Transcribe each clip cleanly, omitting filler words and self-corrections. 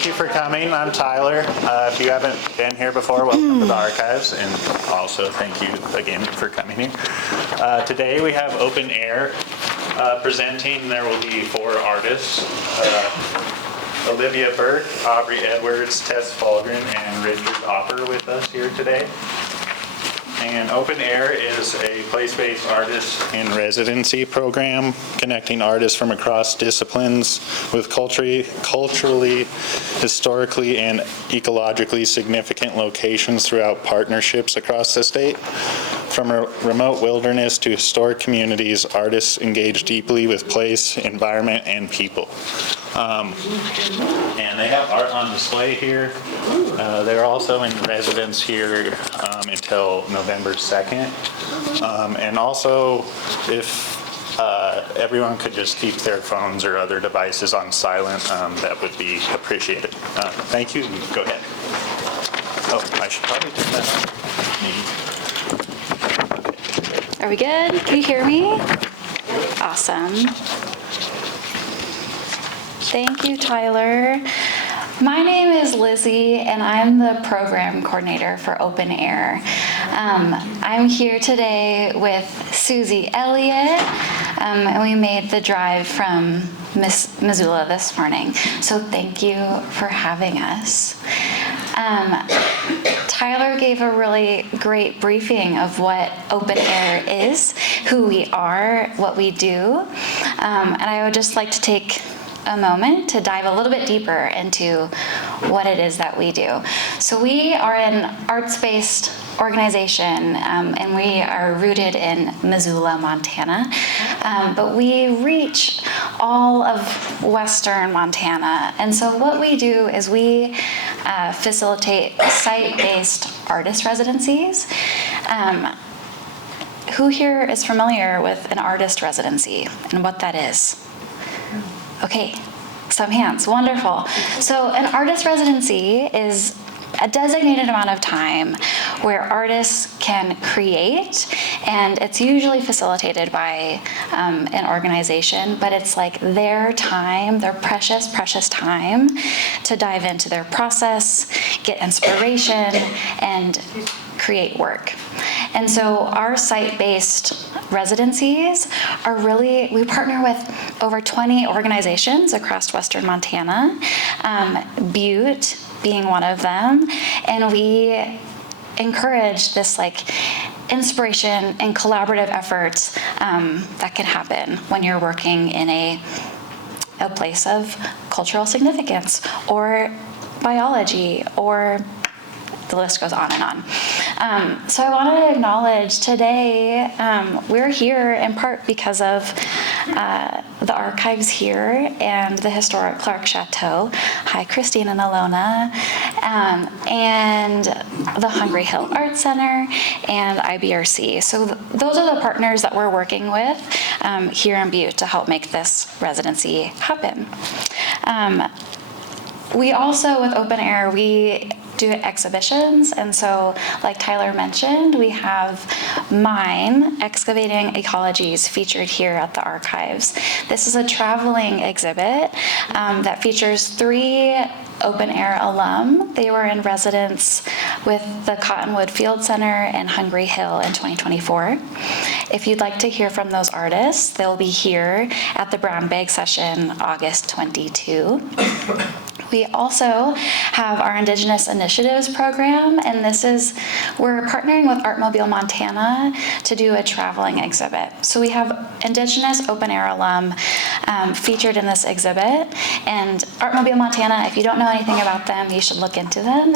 thank you for coming. I'm Tyler. If you haven't been here before, welcome to the archives, and also thank you again for coming here. Today we have open air presenting. There will be 4 artists. Olivia Berkey, Aubrey Edwards, Tess Fahlgren, and Richard Opper with us here today. And Open Air is a place-based artist in residency program connecting artists from across disciplines with culturally, historically, and ecologically significant locations throughout partnerships across the state. From a remote wilderness to historic communities, artists engage deeply with place, environment, and people. And they have art on display here. They're also in residence here until November 2nd. And also, if everyone could just keep their phones or other devices on silent, that would be appreciated. Thank you. Go ahead. Oh, I should probably turn that on. Are we good? Can you hear me? Awesome. Thank you, Tyler. My name is Lizzie, and I'm the program coordinator for Open Air. I'm here today with Susie Elliott, and we made the drive from Missoula this morning. So thank you for having us. Tyler gave a really great briefing of what Open Air is, who we are, what we do, and I would just like to take a moment to dive a little bit deeper into what it is that we do. So we are an arts-based organization, and we are rooted in Missoula, Montana, but we reach all of western Montana. And so what we do is we facilitate site-based artist residencies. Who here is familiar with an artist residency and what that is? Okay, some hands, wonderful. So an artist residency is a designated amount of time where artists can create, and it's usually facilitated by an organization, but it's like their time, their precious, precious time to dive into their process, get inspiration, and create work. And so our site-based residencies are really, we partner with over 20 organizations across western Montana, Butte being one of them, and we encourage this like inspiration and collaborative efforts that can happen when you're working in a place of cultural significance or biology, or the list goes on and on. So I wanted to acknowledge today, we're here in part because of the archives here and the historic Clark Chateau. Hi, Christine and Alona. And the Hungry Hill Art Center and IBRC. So those are the partners that we're working with here in Butte to help make this residency happen. We also, with Open Air, we do exhibitions, and so like Tyler mentioned, we have Mine, Excavating Ecologies, featured here at the archives. This is a traveling exhibit that features 3 Open Air alum. They were in residence with the Cottonwood Field Center and Hungry Hill in 2024. If you'd like to hear from those artists, they'll be here at the Brown Bag Session August 22. We also have our Indigenous Initiatives program, and we're partnering with Artmobile Montana to do a traveling exhibit. So we have Indigenous Open Air alum featured in this exhibit, and Artmobile Montana, if you don't know anything about them, you should look into them.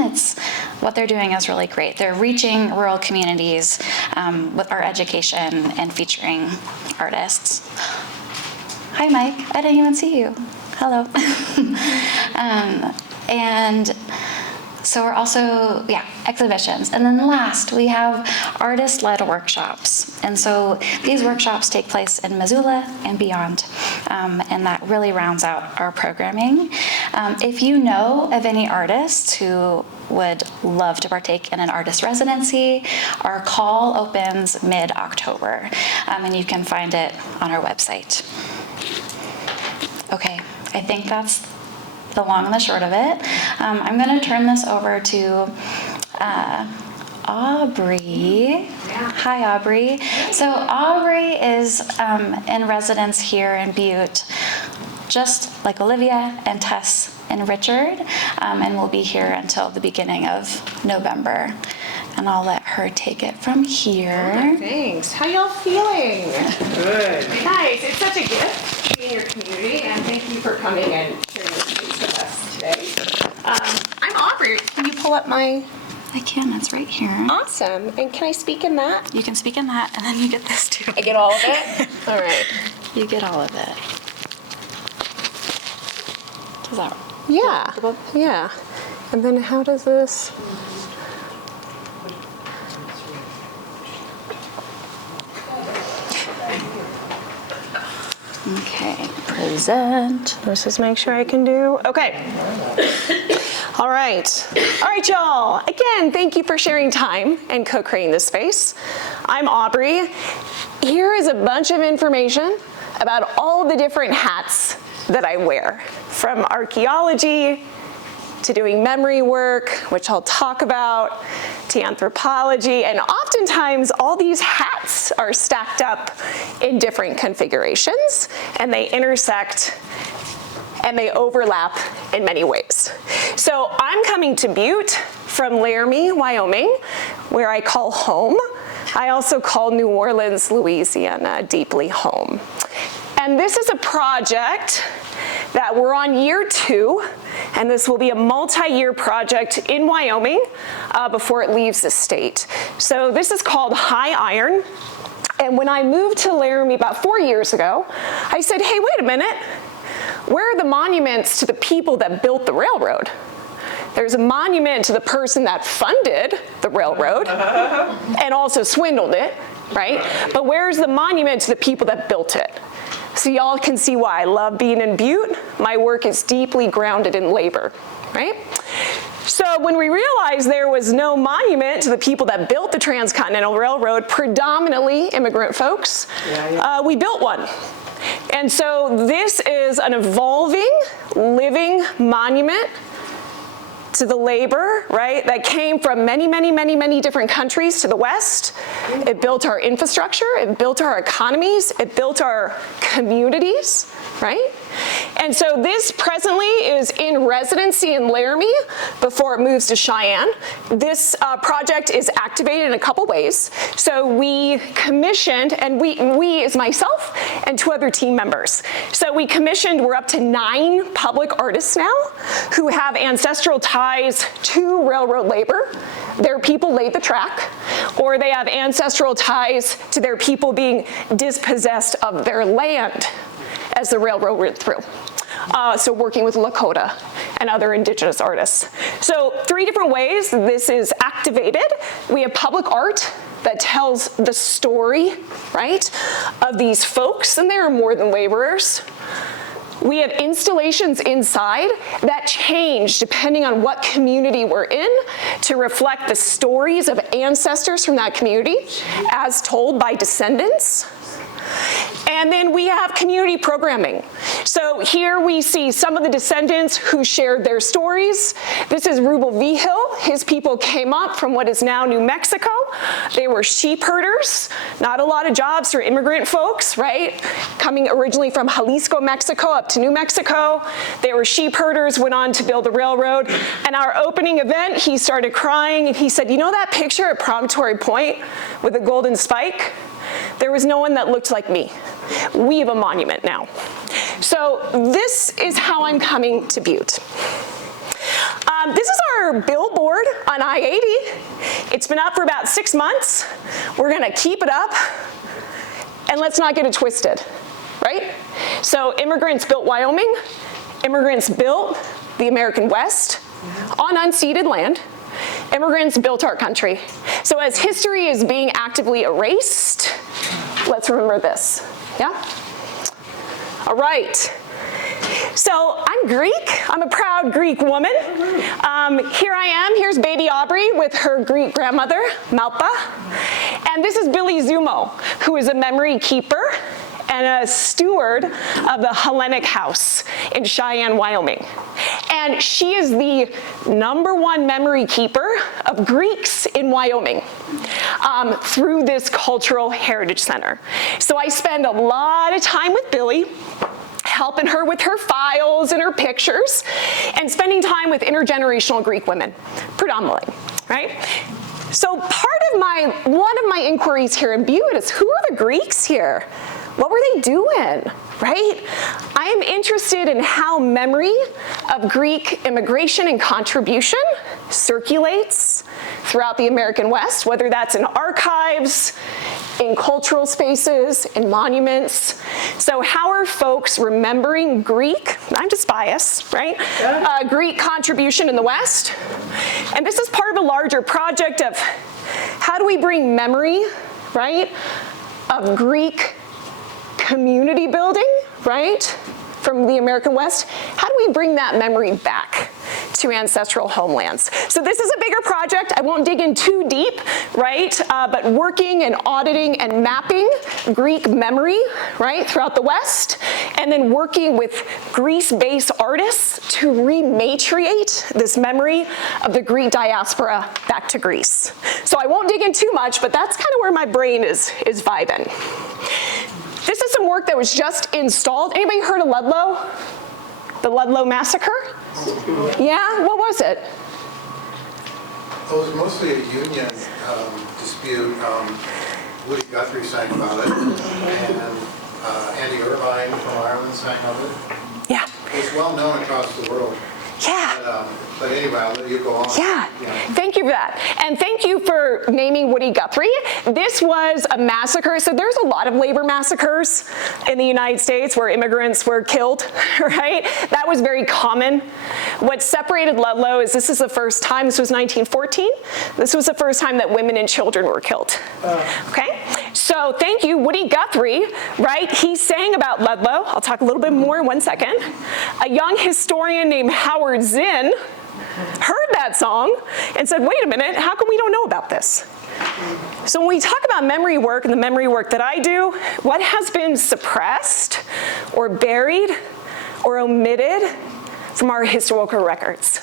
What they're doing is really great. They're reaching rural communities with our education and featuring artists. Hi, Mike. I didn't even see you. Hello. And so we're also, exhibitions. And then last, we have artist-led workshops. And so these workshops take place in Missoula and beyond. And that really rounds out our programming. If you know of any artists who would love to partake in an artist residency, our call opens mid-October. And you can find it on our website. Okay, I think that's the long and the short of it. I'm going to turn this over to Aubrey. Hi, Aubrey. So Aubrey is in residence here in Butte, just like Olivia and Tess and Richard, and will be here until the beginning of November. And I'll let her take it from here. Thanks. How y'all feeling? Good. Nice. It's such a gift to be in your community, and thank you for coming and sharing this space with us today. I'm Aubrey. Can you pull up my... I can, it's right here. Awesome. And can I speak in that? You can speak in that, and then you get this too. I get all of it? All right. You get all of it. Does that Yeah. And then how does this... Okay, present. Let's just make sure I can do, okay. All right, y'all. Again, thank you for sharing time and co-creating this space. I'm Aubrey. Here is a bunch of information about all the different hats that I wear, from archaeology to doing memory work, which I'll talk about, to anthropology, and oftentimes all these hats are stacked up in different configurations, and they intersect and they overlap in many ways. So I'm coming to Butte from Laramie, Wyoming, where I call home. I also call New Orleans, Louisiana, deeply home. And this is a project that we're on year 2, and this will be a multi-year project in Wyoming before it leaves the state. So this is called High Iron. And when I moved to Laramie about 4 years ago, I said, hey, wait a minute. Where are the monuments to the people that built the railroad? There's a monument to the person that funded the railroad and also swindled it, right? But where's the monument to the people that built it? So y'all can see why I love being in Butte. My work is deeply grounded in labor, right? So when we realized there was no monument to the people that built the Transcontinental Railroad, predominantly immigrant folks, we built one. And so this is an evolving, living monument to the labor, right, that came from many, many, many, many different countries to the West. It built our infrastructure, it built our economies, it built our communities, right? And so this presently is in residency in Laramie before it moves to Cheyenne. This project is activated in a couple ways. So we commissioned, and we is myself and 2 other team members. So we commissioned, we're up to 9 public artists now who have ancestral ties to railroad labor. Their people laid the track, or they have ancestral ties to their people being dispossessed of their land as the railroad went through. So working with Lakota and other indigenous artists. So 3 different ways this is activated. We have public art that tells the story, right, of these folks, and there are more than laborers. We have installations inside that change depending on what community we're in to reflect the stories of ancestors from that community as told by descendants. And then we have community programming. So here we see some of the descendants who shared their stories. This is Rubel Vigil. His people came up from what is now New Mexico. They were sheep herders. Not a lot of jobs for immigrant folks, right? Coming originally from Jalisco, Mexico, up to New Mexico. They were sheep herders, went on to build the railroad. And our opening event, he started crying, and he said, you know that picture at Promontory Point with a golden spike? There was no one that looked like me. We have a monument now. So this is how I'm coming to Butte. This is our billboard on I-80. It's been up for about 6 months. We're gonna keep it up, and let's not get it twisted, right? So immigrants built Wyoming. Immigrants built the American West on unceded land. Immigrants built our country. So as history is being actively erased, let's remember this, yeah? All right. So I'm Greek. I'm a proud Greek woman. Here I am. Here's baby Aubrey with her Greek grandmother, Malpa. And this is Billy Zumo, who is a memory keeper and a steward of the Hellenic House in Cheyenne, Wyoming. And she is the #1 memory keeper of Greeks in Wyoming through this Cultural Heritage Center. So I spend a lot of time with Billy, helping her with her files and her pictures, and spending time with intergenerational Greek women, predominantly, right? So one of my inquiries here in Butte is, who are the Greeks here? What were they doing, right? I am interested in how memory of Greek immigration and contribution circulates throughout the American West, whether that's in archives, in cultural spaces, in monuments. So how are folks remembering Greek, I'm just biased, right? Greek contribution in the West. And this is part of a larger project of how do we bring memory, right, of Greek community building, right, from the American West. How do we bring that memory back to ancestral homelands? So this is a bigger project. I won't dig in too deep, right, but working and auditing and mapping Greek memory, right, throughout the West, and then working with Greece-based artists to rematriate this memory of the Greek diaspora back to Greece. So I won't dig in too much, but that's kind of where my brain is vibing. This is some work that was just installed. Anybody heard of Ludlow? The Ludlow Massacre? Yeah, what was it? It was mostly a union dispute. Woody Guthrie sang about it, and Andy Irvine from Ireland sang of it. Yeah. It's well known across the world. Yeah. But anyway, I'll let you go on. Yeah, thank you for that. And thank you for naming Woody Guthrie. This was a massacre. So there's a lot of labor massacres in the United States where immigrants were killed, right? That was very common. What separated Ludlow is this is the first time, this was 1914, this was the first time that women and children were killed, okay? So thank you, Woody Guthrie, right? He sang about Ludlow. I'll talk a little bit more in 1 second. A young historian named Howard Zinn heard that song and said, wait a minute, how come we don't know about this? So when we talk about memory work and the memory work that I do, what has been suppressed or buried or omitted from our historical records?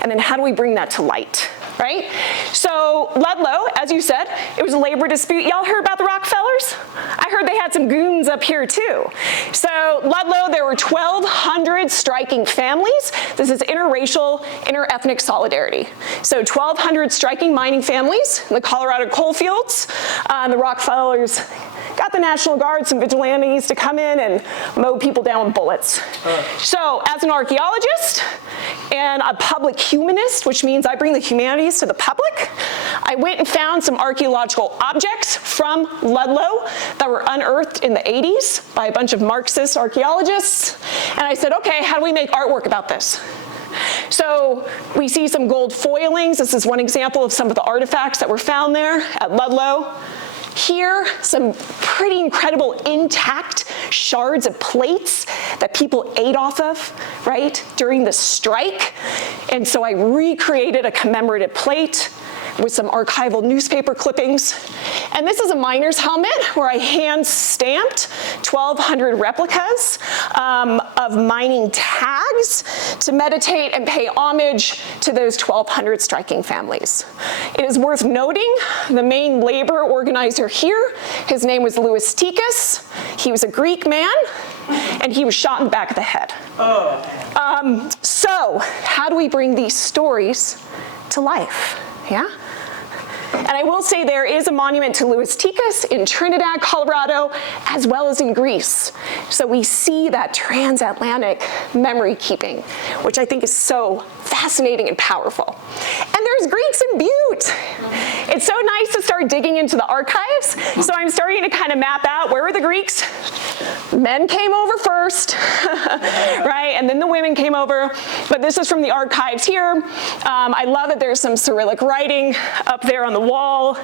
And then how do we bring that to light, right? So Ludlow, as you said, it was a labor dispute. Y'all heard about the Rockefellers? I heard they had some goons up here too. So Ludlow, there were 1,200 striking families. This is interracial, interethnic solidarity. So 1,200 striking mining families in the Colorado coal fields. The Rockefellers got the National Guard, some vigilantes to come in and mow people down with bullets. So as an archaeologist and a public humanist, which means I bring the humanities to the public, I went and found some archaeological objects from Ludlow that were unearthed in the 80s by a bunch of Marxist archaeologists. And I said, okay, how do we make artwork about this? So we see some gold foilings. This is one example of some of the artifacts that were found there at Ludlow. Here, some pretty incredible intact shards of plates that people ate off of, right, during the strike. And so I recreated a commemorative plate with some archival newspaper clippings. And this is a miner's helmet where I hand stamped 1,200 replicas of mining tags to meditate and pay homage to those 1,200 striking families. It is worth noting the main labor organizer here, his name was Louis Tikas. He was a Greek man, and he was shot in the back of the head. So how do we bring these stories to life? Yeah? And I will say there is a monument to Louis Tikas in Trinidad, Colorado, as well as in Greece. So we see that transatlantic memory keeping, which I think is so fascinating and powerful. And there's Greeks in Butte. It's so nice to start digging into the archives. So I'm starting to kind of map out where were the Greeks. Men came over first, right? And then the women came over. But this is from the archives here. I love that there's some Cyrillic writing up there on the wall.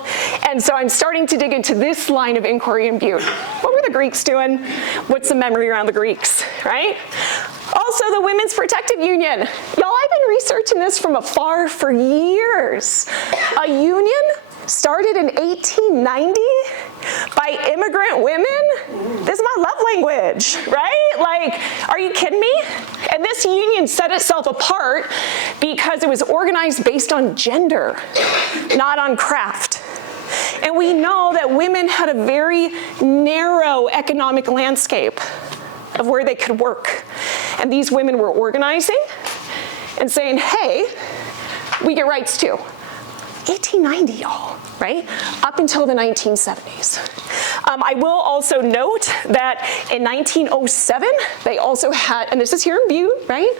And so I'm starting to dig into this line of inquiry in Butte. What were the Greeks doing? What's the memory around the Greeks, right? Also, the Women's Protective Union. Y'all, I've been researching this from afar for years. A union started in 1890 by immigrant women? This is my love language, right? Like, are you kidding me? And this union set itself apart because it was organized based on gender, not on craft. And we know that women had a very narrow economic landscape of where they could work. And these women were organizing and saying, hey, we get rights too. 1890, y'all, right? Up until the 1970s. I will also note that in 1907, they also had, and this is here in Butte, right?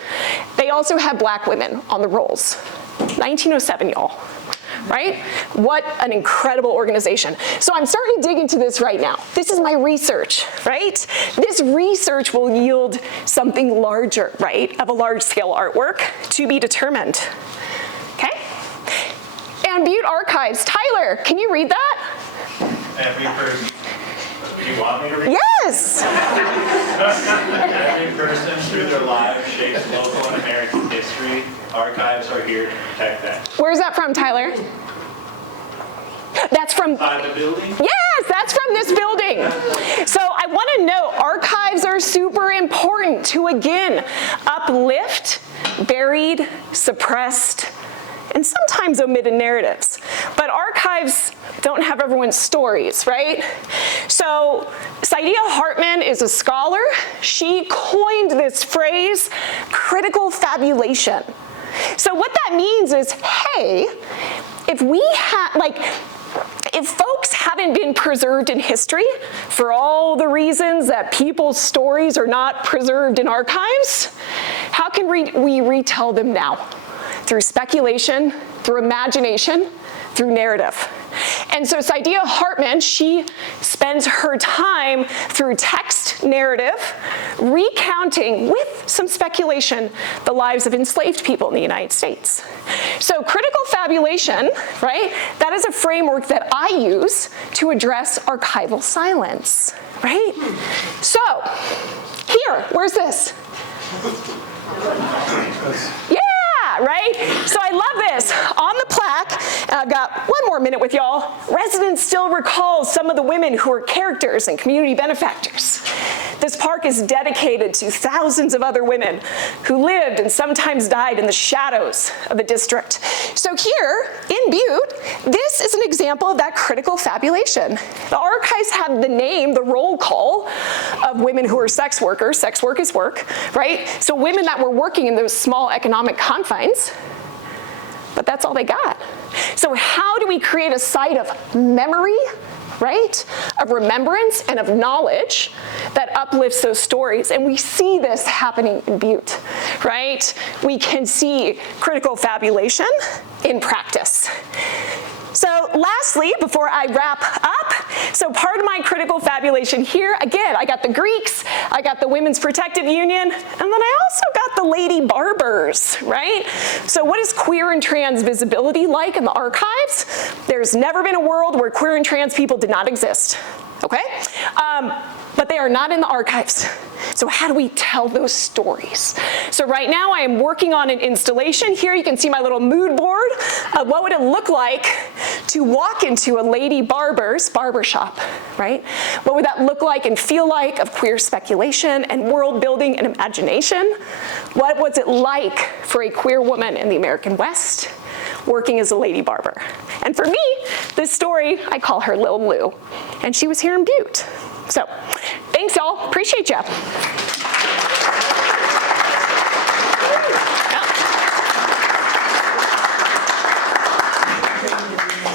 They also had black women on the rolls. 1907, y'all. Right? What an incredible organization. So I'm starting to dig into this right now. This is my research, right? This research will yield something larger, right, of a large-scale artwork to be determined. Okay? And Butte Archives. Tyler, can you read that? Every person. Do you want me to read? Yes! Every person through their lives shapes local and American history. Archives are here to protect that. Where's that from, Tyler? That's from... Inside the building? Yes, that's from this building. So I want to know, archives are super important to, again, uplift buried, suppressed, and sometimes omitted narratives. But archives don't have everyone's stories, right? So Saidiya Hartman is a scholar. She coined this phrase, critical fabulation. So what that means is, hey, if folks haven't been preserved in history for all the reasons that people's stories are not preserved in archives, how can we retell them now? Through speculation, through imagination, through narrative. And so Saidiya Hartman, she spends her time through text narrative, recounting with some speculation the lives of enslaved people in the United States. So critical fabulation, right, that is a framework that I use to address archival silence, right? So, here, where's this? Yeah! Right? So I love this. On the plaque, and I've got one more minute with y'all, residents still recall some of the women who were characters and community benefactors. This park is dedicated to thousands of other women who lived and sometimes died in the shadows of the district. So here in Butte, this is an example of that critical fabulation. The archives have the name, the roll call of women who are sex workers. Sex work is work, right? So women that were working in those small economic confines, but that's all they got. So how do we create a site of memory, right, of remembrance and of knowledge that uplifts those stories? And we see this happening in Butte, right? We can see critical fabulation in practice. So lastly, before I wrap up, so part of my critical fabulation here, again, I got the Greeks, I got the Women's Protective Union, and then I also got the lady barbers, right? So what is queer and trans visibility like in the archives? There's never been a world where queer and trans people did not exist, okay? But they are not in the archives. So how do we tell those stories? So right now I am working on an installation. Here you can see my little mood board of what would it look like to walk into a lady barber's barbershop, right? What would that look like and feel like of queer speculation and world building and imagination? What was it like for a queer woman in the American West working as a lady barber? And for me, this story, I call her Lil Lou, and she was here in Butte. So, thanks y'all, appreciate ya.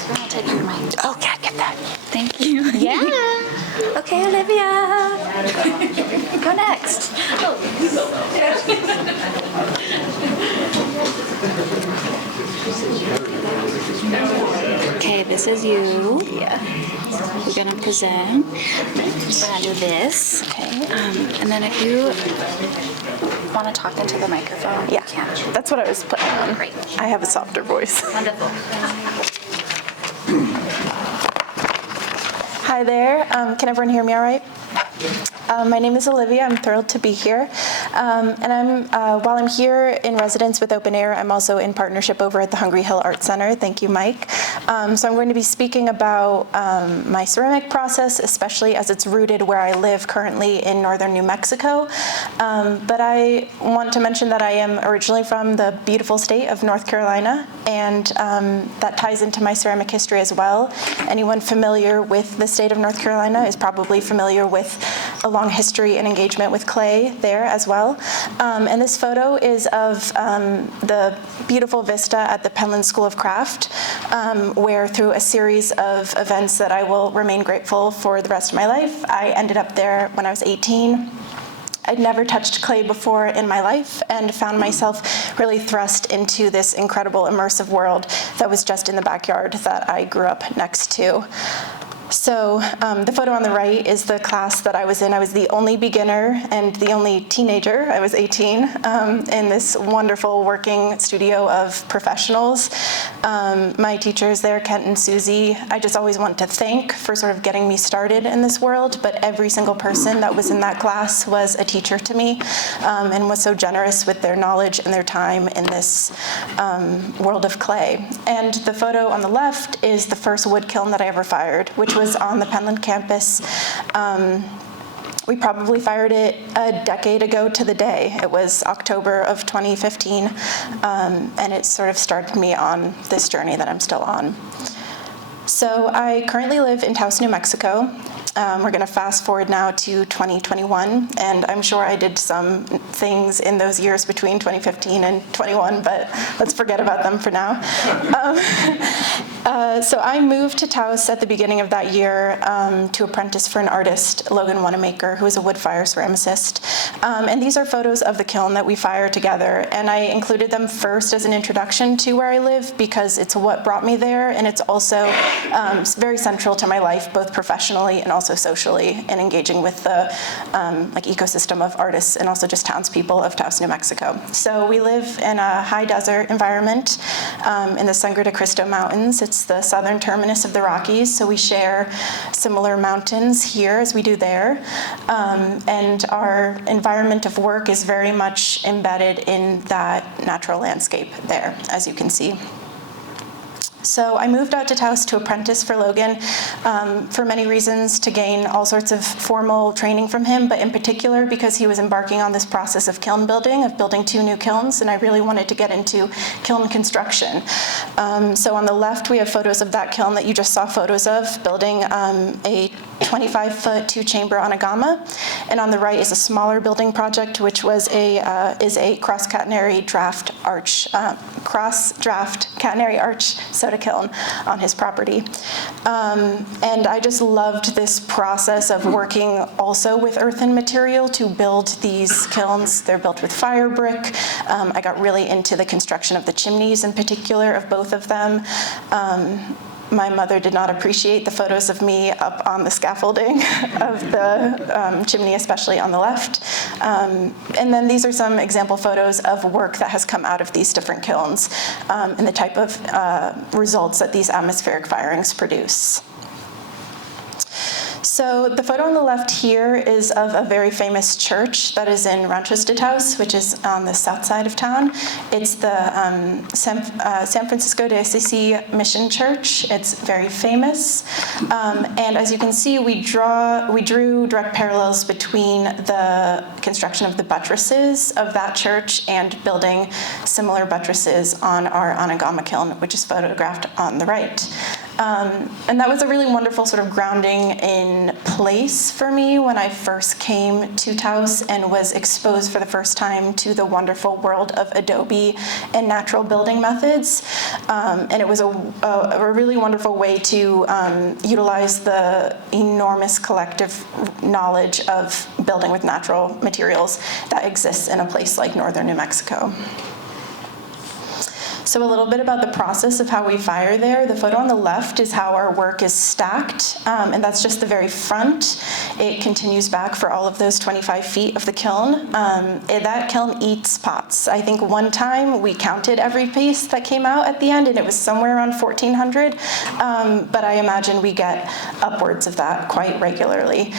I'll take your mic. Oh yeah, get that. Thank you. Yeah. Okay, Olivia. Go next. Okay, this is you. Yeah. We're gonna present. We're gonna do this. Okay. And then if you want to talk into the microphone, Yeah, you can. that's what I was putting on. Great. I have a softer voice. Wonderful. Hi there. Can everyone hear me all right? My name is Olivia. I'm thrilled to be here. And while I'm here in residence with Open Air, I'm also in partnership over at the Hungry Hill Art Center. Thank you, Mike. So I'm going to be speaking about my ceramic process, especially as it's rooted where I live currently in northern New Mexico. But I want to mention that I am originally from the beautiful state of North Carolina, and that ties into my ceramic history as well. Anyone familiar with the state of North Carolina is probably familiar with a long history and engagement with clay there as well. And this photo is of the beautiful vista at the Penland School of Craft, where through a series of events that I will remain grateful for the rest of my life, I ended up there when I was 18. I'd never touched clay before in my life and found myself really thrust into this incredible immersive world that was just in the backyard that I grew up next to. So the photo on the right is the class that I was in. I was the only beginner and the only teenager. I was 18 in this wonderful working studio of professionals. My teachers there, Kent and Susie, I just always want to thank for sort of getting me started in this world, but every single person that was in that class was a teacher to me and was so generous with their knowledge and their time in this world of clay. And the photo on the left is the first wood kiln that I ever fired, which was on the Penland campus. We probably fired it a decade ago to the day. It was October of 2015, and it sort of started me on this journey that I'm still on. So I currently live in Taos, New Mexico. We're going to fast forward now to 2021, and I'm sure I did some things in those years between 2015 and 21, but let's forget about them for now. So I moved to Taos at the beginning of that year to apprentice for an artist, Logan Wannamaker, who is a woodfire ceramicist. And these are photos of the kiln that we fire together, and I included them first as an introduction to where I live because it's what brought me there, and it's also very central to my life, both professionally and also socially, and engaging with the ecosystem of artists and also just townspeople of Taos, New Mexico. So we live in a high desert environment in the Sangre de Cristo Mountains. It's the southern terminus of the Rockies, so we share similar mountains here as we do there. And our environment of work is very much embedded in that natural landscape there, as you can see. So I moved out to Taos to apprentice for Logan for many reasons, to gain all sorts of formal training from him, but in particular because he was embarking on this process of kiln building, of building 2 new kilns, and I really wanted to get into kiln construction. So on the left, we have photos of that kiln that you just saw photos of, building a 25-foot 2-chamber anagama, and on the right is a smaller building project, which was is a cross-catenary draft catenary arch soda kiln on his property. And I just loved this process of working also with earthen material to build these kilns. They're built with fire brick. I got really into the construction of the chimneys in particular of both of them. My mother did not appreciate the photos of me up on the scaffolding of the chimney, especially on the left. And then these are some example photos of work that has come out of these different kilns and the type of results that these atmospheric firings produce. So the photo on the left here is of a very famous church that is in Ranchos de Taos, which is on the south side of town. It's the San Francisco de Assisi Mission Church. It's very famous. And as you can see, we drew direct parallels between the construction of the buttresses of that church and building similar buttresses on our anagama kiln, which is photographed on the right. And that was a really wonderful sort of grounding in place for me when I first came to Taos and was exposed for the first time to the wonderful world of adobe and natural building methods. And it was a really wonderful way to utilize the enormous collective knowledge of building with natural materials that exists in a place like northern New Mexico. So a little bit about the process of how we fire there. The photo on the left is how our work is stacked, and that's just the very front. It continues back for all of those 25 feet of the kiln. That kiln eats pots. I think one time we counted every piece that came out at the end, and it was somewhere around 1,400, but I imagine we get upwards of that quite regularly.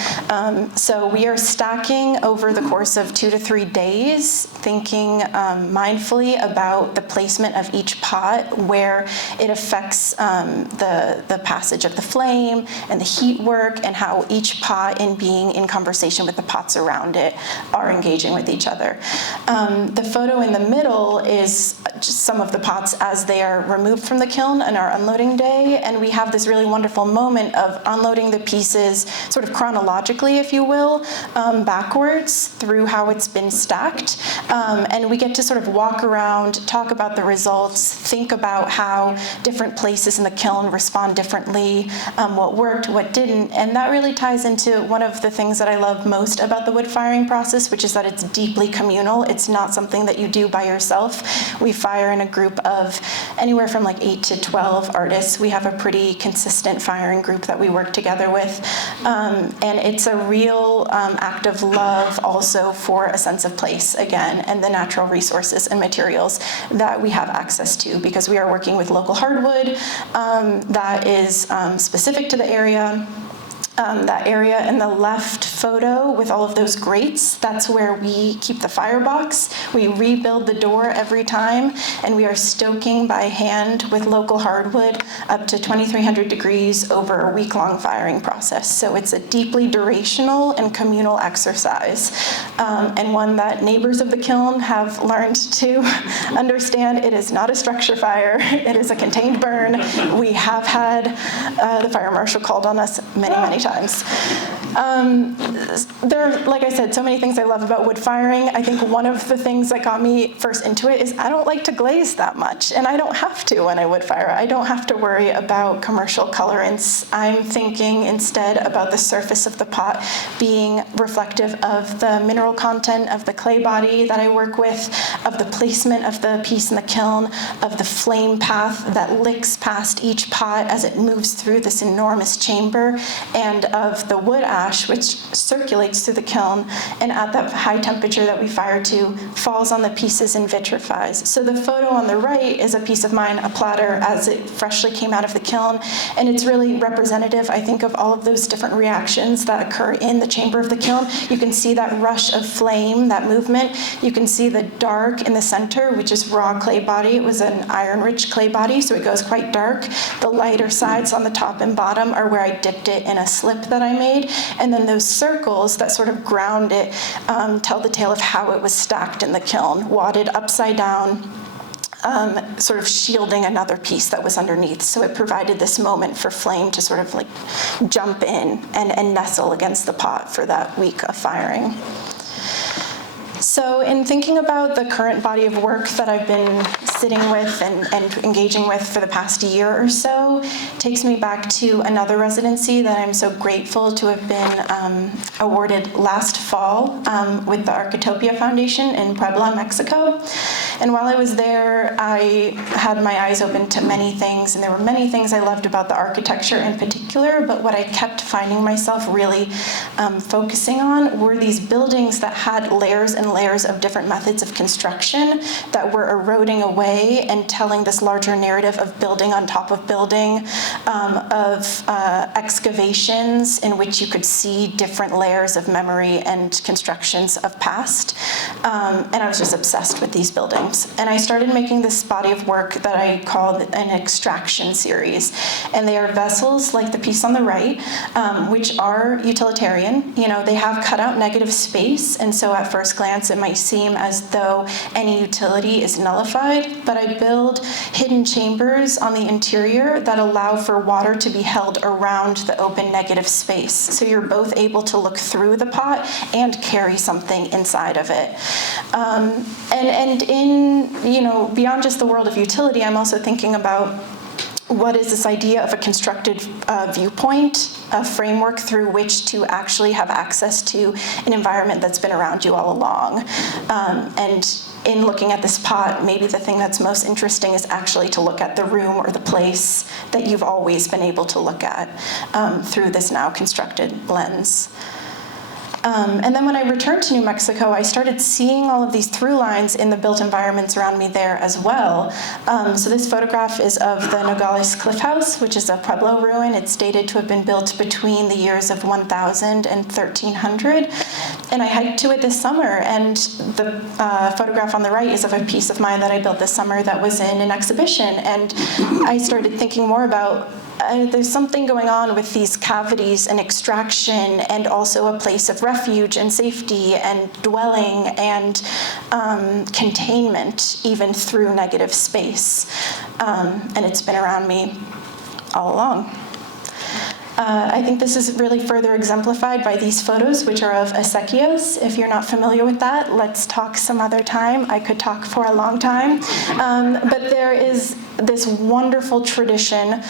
So we are stacking over the course of 2 to 3 days, thinking mindfully about the placement of each pot, where it affects the passage of the flame and the heat work, and how each pot, in being in conversation with the pots around it, are engaging with each other. The photo in the middle is just some of the pots as they are removed from the kiln on our unloading day, and we have this really wonderful moment of unloading the pieces sort of chronologically, if you will, backwards through how it's been stacked, and we get to sort of walk around, talk about the results, think about how different places in the kiln respond differently, what worked, what didn't, and that really ties into one of the things that I love most about the wood firing process, which is that it's deeply communal. It's not something that you do by yourself. We fire in a group of anywhere from like 8 to 12 artists. We have a pretty consistent firing group that we work together with, and it's a real act of love also for a sense of place, again, and the natural resources and materials that we have access to, because we are working with local hardwood that is specific to the area. That area in the left photo with all of those grates, that's where we keep the firebox. We rebuild the door every time, and we are stoking by hand with local hardwood up to 2,300 degrees over a week-long firing process. So it's a deeply durational and communal exercise, and one that neighbors of the kiln have learned to understand. It is not a structure fire. It is a contained burn. We have had the fire marshal called on us many, many times. There are, like I said, so many things I love about wood firing. I think one of the things that got me first into it is I don't like to glaze that much, and I don't have to when I wood fire. I don't have to worry about commercial colorants. I'm thinking instead about the surface of the pot being reflective of the mineral content of the clay body that I work with, of the placement of the piece in the kiln, of the flame path that licks past each pot as it moves through this enormous chamber, and of the wood ash which circulates through the kiln, and at that high temperature that we fire to, falls on the pieces and vitrifies. So the photo on the right is a piece of mine, a platter, as it freshly came out of the kiln, and it's really representative, I think, of all of those different reactions that occur in the chamber of the kiln. You can see that rush of flame, that movement. You can see the dark in the center, which is raw clay body. It was an iron-rich clay body, so it goes quite dark. The lighter sides on the top and bottom are where I dipped it in a slip that I made, and then those circles that sort of ground it tell the tale of how it was stacked in the kiln, wadded upside down, sort of shielding another piece that was underneath. So it provided this moment for flame to sort of like jump in and nestle against the pot for that week of firing. So in thinking about the current body of work that I've been sitting with and engaging with for the past year or so, takes me back to another residency that I'm so grateful to have been awarded last fall with the Arquetopia Foundation in Puebla, Mexico. And while I was there, I had my eyes open to many things, and there were many things I loved about the architecture in particular, but what I kept finding myself really focusing on were these buildings that had layers and layers of different methods of construction that were eroding away and telling this larger narrative of building on top of building, of excavations in which you could see different layers of memory and constructions of past. And I was just obsessed with these buildings. And I started making this body of work that I called an extraction series. And they are vessels like the piece on the right, which are utilitarian. You know, they have cut out negative space, and so at first glance it might seem as though any utility is nullified, but I build hidden chambers on the interior that allow for water to be held around the open negative space. So you're both able to look through the pot and carry something inside of it. And in, you know, beyond just the world of utility, I'm also thinking about what is this idea of a constructed viewpoint, a framework through which to actually have access to an environment that's been around you all along. And in looking at this pot, maybe the thing that's most interesting is actually to look at the room or the place that you've always been able to look at through this now constructed lens. And then when I returned to New Mexico, I started seeing all of these through lines in the built environments around me there as well. So this photograph is of the Nogales Cliff House, which is a Puebla ruin. It's dated to have been built between the years of 1000 and 1300. And I hiked to it this summer, and the photograph on the right is of a piece of mine that I built this summer that was in an exhibition. And I started thinking more about there's something going on with these cavities and extraction, and also a place of refuge and safety and dwelling and containment, even through negative space. And it's been around me all along. I think this is really further exemplified by these photos, which are of acequias. If you're not familiar with that, let's talk some other time. I could talk for a long time. But there is this wonderful tradition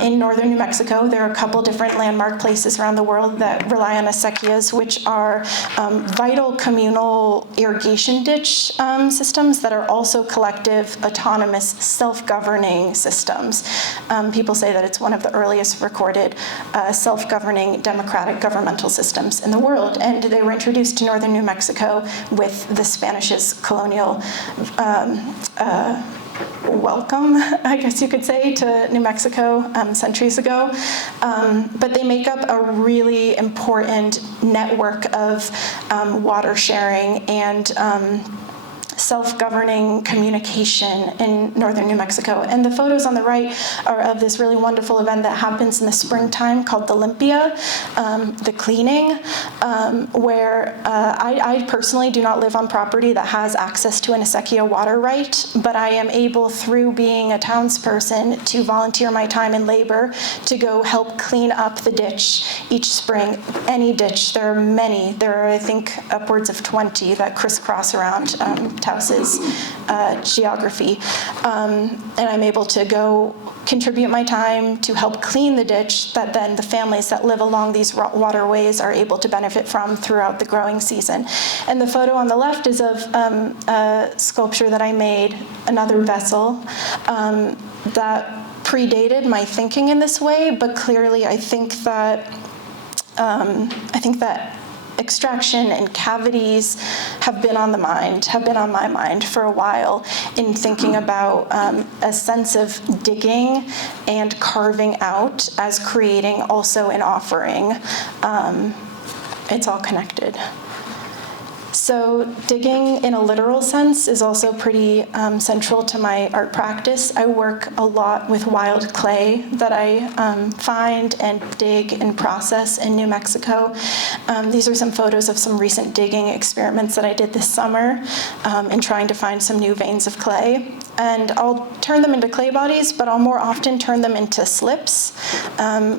in northern New Mexico. There are a couple different landmark places around the world that rely on acequias, which are vital communal irrigation ditch systems that are also collective, autonomous, self-governing systems. People say that it's one of the earliest recorded self-governing democratic governmental systems in the world, and they were introduced to northern New Mexico with the Spanish's colonial welcome, I guess you could say, to New Mexico centuries ago. But they make up a really important network of water sharing and self-governing communication in northern New Mexico. And the photos on the right are of this really wonderful event that happens in the springtime called the Limpia, the cleaning, where I personally do not live on property that has access to an acequia water right, but I am able, through being a townsperson, to volunteer my time and labor to go help clean up the ditch each spring. Any ditch, there are many. There are, I think, upwards of 20 that crisscross around Taos's geography. And I'm able to go contribute my time to help clean the ditch that then the families that live along these waterways are able to benefit from throughout the growing season. And the photo on the left is of a sculpture that I made, another vessel, that predated my thinking in this way, but clearly I think that extraction and cavities have been on my mind for a while in thinking about a sense of digging and carving out as creating also an offering. It's all connected. So digging in a literal sense is also pretty central to my art practice. I work a lot with wild clay that I find and dig and process in New Mexico. These are some photos of some recent digging experiments that I did this summer in trying to find some new veins of clay. And I'll turn them into clay bodies, but I'll more often turn them into slips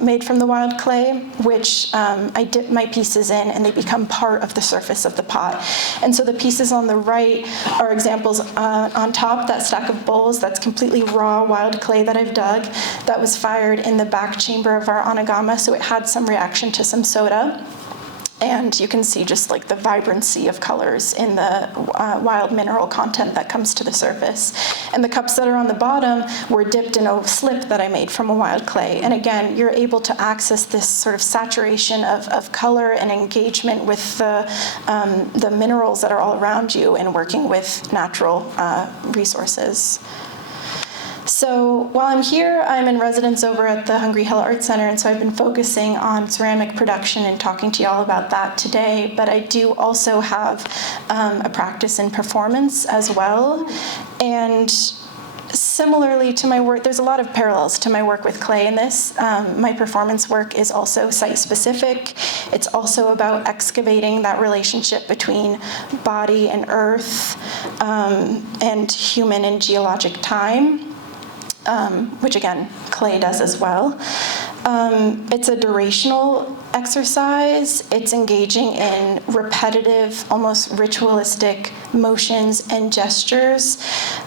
made from the wild clay, which I dip my pieces in and they become part of the surface of the pot. And so the pieces on the right are examples on top, that stack of bowls, that's completely raw wild clay that I've dug, that was fired in the back chamber of our anagama, so it had some reaction to some soda. And you can see just like the vibrancy of colors in the wild mineral content that comes to the surface. And the cups that are on the bottom were dipped in a slip that I made from a wild clay. And again, you're able to access this sort of saturation of color and engagement with the minerals that are all around you and working with natural resources. So while I'm here, I'm in residence over at the Hungry Hill Art Center, and so I've been focusing on ceramic production and talking to y'all about that today, but I do also have a practice in performance as well. And similarly to my work, there's a lot of parallels to my work with clay in this. My performance work is also site-specific. It's also about excavating that relationship between body and earth and human and geologic time. Which again, clay does as well. It's a durational exercise. It's engaging in repetitive, almost ritualistic motions and gestures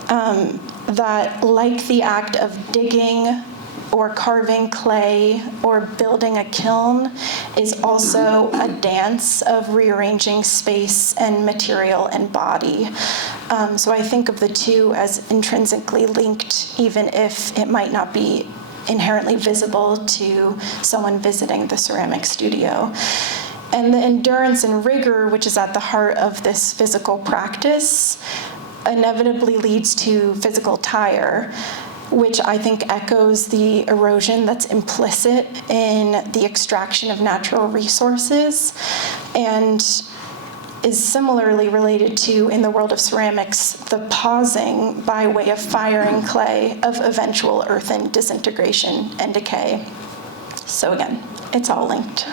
that, like the act of digging, or carving clay or building a kiln is also a dance of rearranging space and material and body. So I think of the two as intrinsically linked, even if it might not be inherently visible to someone visiting the ceramic studio. And the endurance and rigor, which is at the heart of this physical practice, inevitably leads to physical tire, which I think echoes the erosion that's implicit in the extraction of natural resources and is similarly related to, in the world of ceramics, the pausing by way of firing clay of eventual earthen disintegration and decay. So again, it's all linked.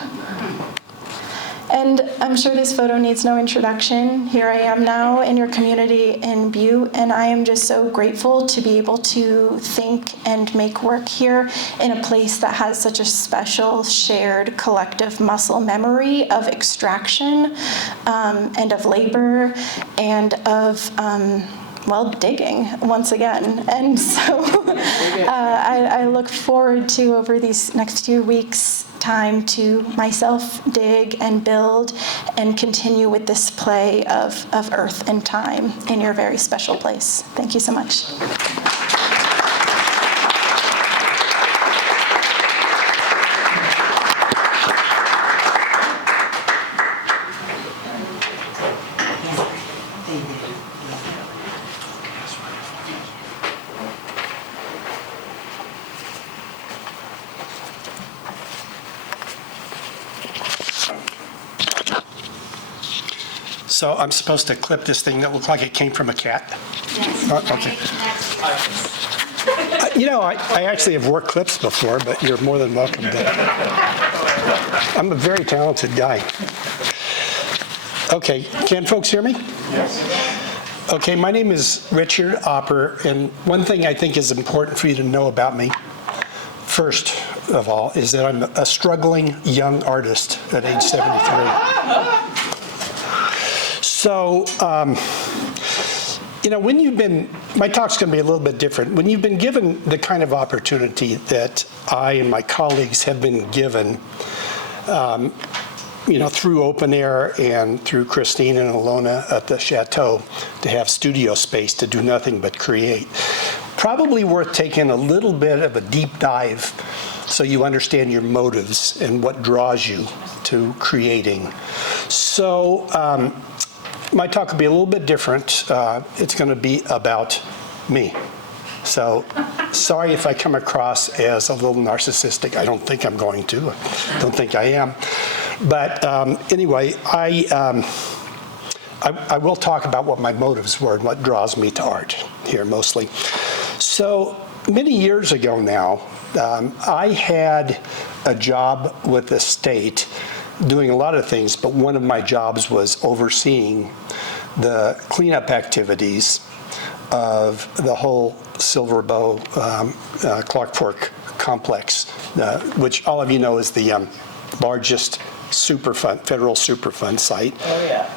And I'm sure this photo needs no introduction. Here I am now in your community in Butte, and I am just so grateful to be able to think and make work here in a place that has such a special shared collective muscle memory of extraction and of labor and of digging once again. And so I look forward to, over these next few weeks, time to myself dig and build and continue with this play of earth and time in your very special place. Thank you so much. So I'm supposed to clip this thing that looks like it came from a cat? Yes. Okay. I actually have worked clips before, but you're more than welcome to. I'm a very talented guy. Okay, can folks hear me? Yes. Okay, my name is Richard Opper, and one thing I think is important for you to know about me, first of all, is that I'm a struggling young artist at age 73. So, when you've been, my talk's going to be a little bit different. When you've been given the kind of opportunity that I and my colleagues have been given, through Open Air and through Christine and Alona at the Chateau, to have studio space to do nothing but create, probably worth taking a little bit of a deep dive so you understand your motives and what draws you to creating. So, my talk will be a little bit different. It's going to be about me. So sorry if I come across as a little narcissistic. I don't think I'm going to. I don't think I am. But anyway, I will talk about what my motives were and what draws me to art here mostly. So many years ago now, I had a job with the state doing a lot of things, but one of my jobs was overseeing the cleanup activities of the whole Silver Bow Clark Fork complex, which all of you know is the largest federal Superfund site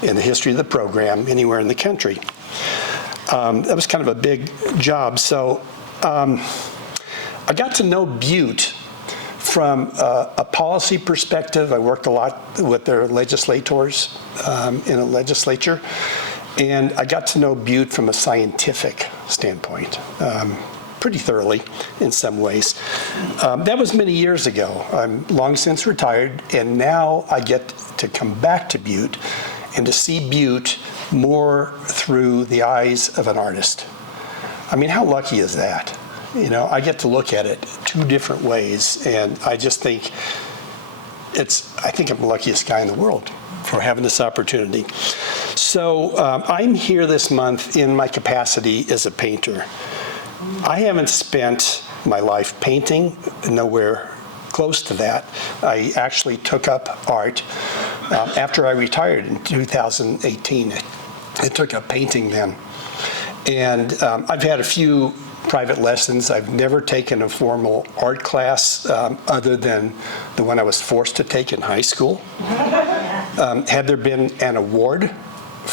in the history of the program anywhere in the country. That was kind of a big job. So I got to know Butte from a policy perspective. I worked a lot with their legislators in a legislature, and I got to know Butte from a scientific standpoint pretty thoroughly in some ways. That was many years ago. I'm long since retired, and now I get to come back to Butte and to see Butte more through the eyes of an artist. I mean, how lucky is that? I get to look at it two different ways, and I just think I think I'm the luckiest guy in the world for having this opportunity. So I'm here this month in my capacity as a painter. I haven't spent my life painting, nowhere close to that. I actually took up art after I retired in 2018. I took up painting then. And I've had a few private lessons. I've never taken a formal art class other than the one I was forced to take in high school. Had there been an award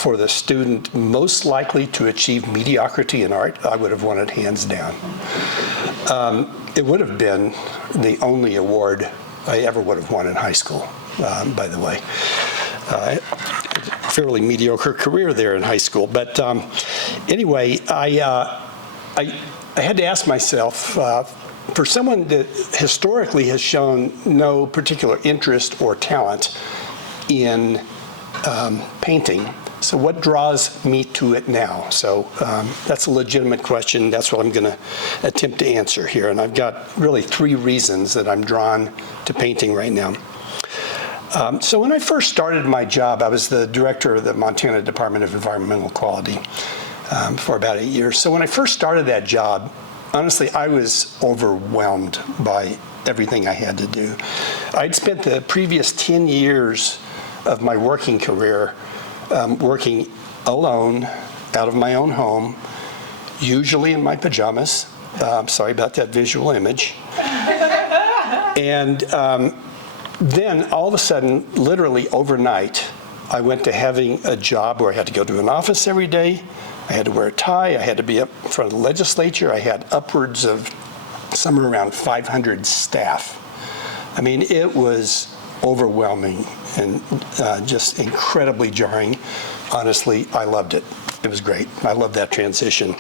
for the student most likely to achieve mediocrity in art, I would have won it hands down. It would have been the only award I ever would have won in high school, by the way. Fairly mediocre career there in high school. But anyway, I had to ask myself, for someone that historically has shown no particular interest or talent in painting, so what draws me to it now? So that's a legitimate question. That's what I'm going to attempt to answer here. And I've got really 3 reasons that I'm drawn to painting right now. So when I first started my job, I was the director of the Montana Department of Environmental Quality for about 8 years. So when I first started that job, honestly, I was overwhelmed by everything I had to do. I'd spent the previous 10 years of my working career working alone out of my own home, usually in my pajamas. Sorry about that visual image. And then all of a sudden, literally overnight, I went to having a job where I had to go to an office every day. I had to wear a tie. I had to be up in front of the legislature. I had upwards of somewhere around 500 staff. I mean, it was overwhelming and just incredibly jarring. Honestly, I loved it. It was great. I loved that transition.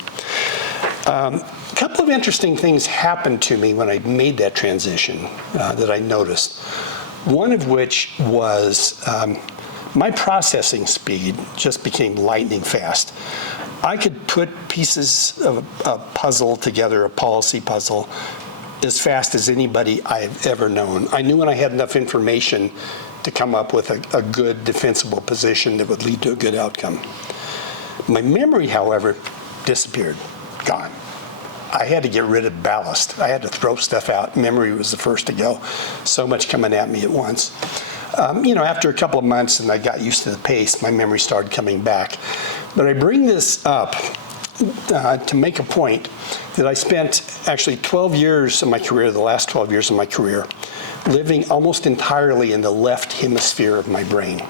A couple of interesting things happened to me when I made that transition that I noticed. One of which was my processing speed just became lightning fast. I could put pieces of a puzzle together, a policy puzzle, as fast as anybody I've ever known. I knew when I had enough information to come up with a good defensible position that would lead to a good outcome. My memory, however, disappeared, gone. I had to get rid of ballast. I had to throw stuff out. Memory was the first to go. So much coming at me at once. After a couple of months and I got used to the pace, my memory started coming back. But I bring this up to make a point that I spent actually 12 years of my career, the last 12 years of my career, living almost entirely in the left hemisphere of my brain.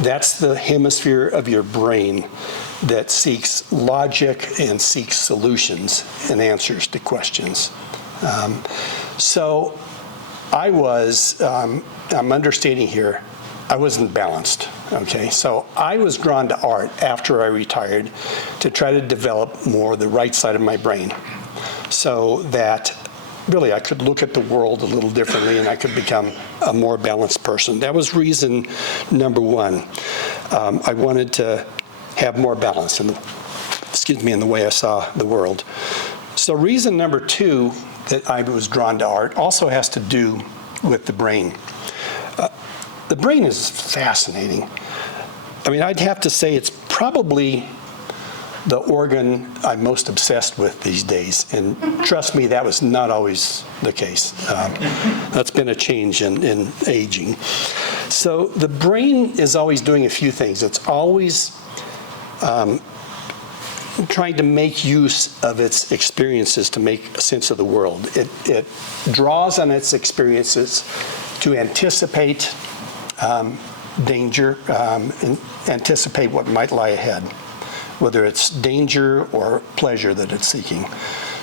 That's the hemisphere of your brain that seeks logic and seeks solutions and answers to questions. So I was, I'm understating here, I wasn't balanced, okay? So I was drawn to art after I retired to try to develop more the right side of my brain so that really I could look at the world a little differently and I could become a more balanced person. That was reason number 1. I wanted to have more balance in the way I saw the world. So reason number 2 that I was drawn to art also has to do with the brain. The brain is fascinating. I mean, I'd have to say it's probably the organ I'm most obsessed with these days. And trust me, that was not always the case. That's been a change in aging. So the brain is always doing a few things. It's always trying to make use of its experiences to make sense of the world. It draws on its experiences to anticipate danger, and anticipate what might lie ahead, whether it's danger or pleasure that it's seeking.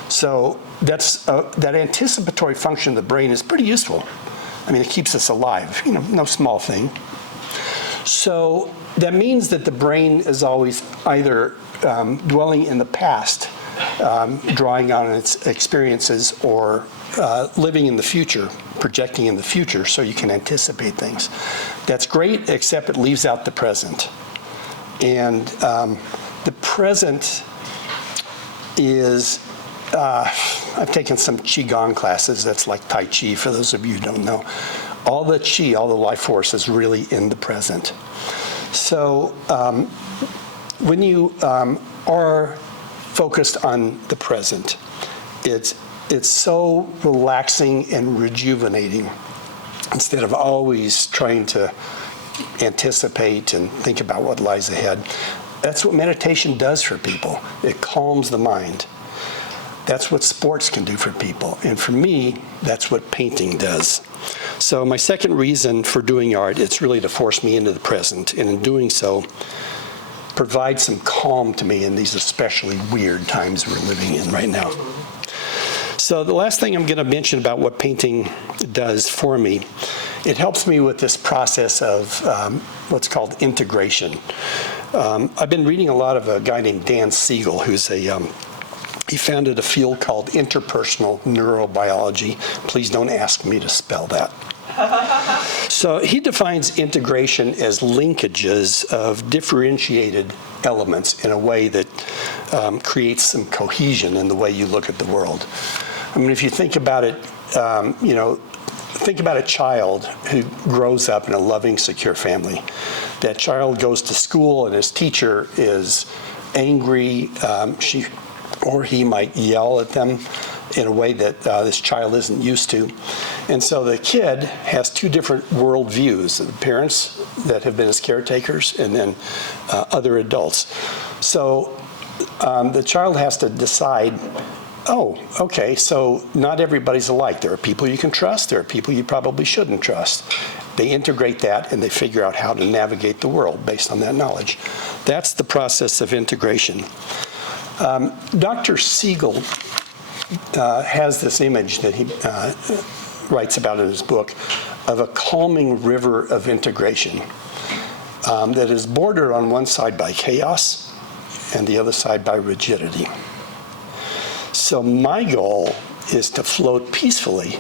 So that's that anticipatory function of the brain is pretty useful. I mean, it keeps us alive, no small thing. So that means that the brain is always either dwelling in the past, drawing on its experiences, or living in the future, projecting in the future so you can anticipate things. That's great, except it leaves out the present. And the present is, I've taken some Qigong classes, that's like Tai Chi for those of you who don't know. All the Qi, all the life force is really in the present. So when you are focused on the present, it's so relaxing and rejuvenating instead of always trying to anticipate and think about what lies ahead. That's what meditation does for people. It calms the mind. That's what sports can do for people. And for me, that's what painting does. So my second reason for doing art, it's really to force me into the present. And in doing so, provide some calm to me in these especially weird times we're living in right now. So the last thing I'm going to mention about what painting does for me, it helps me with this process of what's called integration. I've been reading a lot of a guy named Dan Siegel, who's he founded a field called interpersonal neurobiology. Please don't ask me to spell that. So he defines integration as linkages of differentiated elements in a way that creates some cohesion in the way you look at the world. I mean, if you think about it, think about a child who grows up in a loving, secure family. That child goes to school and his teacher is angry. She or he might yell at them in a way that this child isn't used to. And so the kid has two different worldviews, the parents that have been his caretakers and then other adults. So the child has to decide, oh, okay, so not everybody's alike. There are people you can trust, there are people you probably shouldn't trust. They integrate that and they figure out how to navigate the world based on that knowledge. That's the process of integration. Dr. Siegel has this image that he writes about in his book of a calming river of integration that is bordered on one side by chaos and the other side by rigidity. So my goal is to float peacefully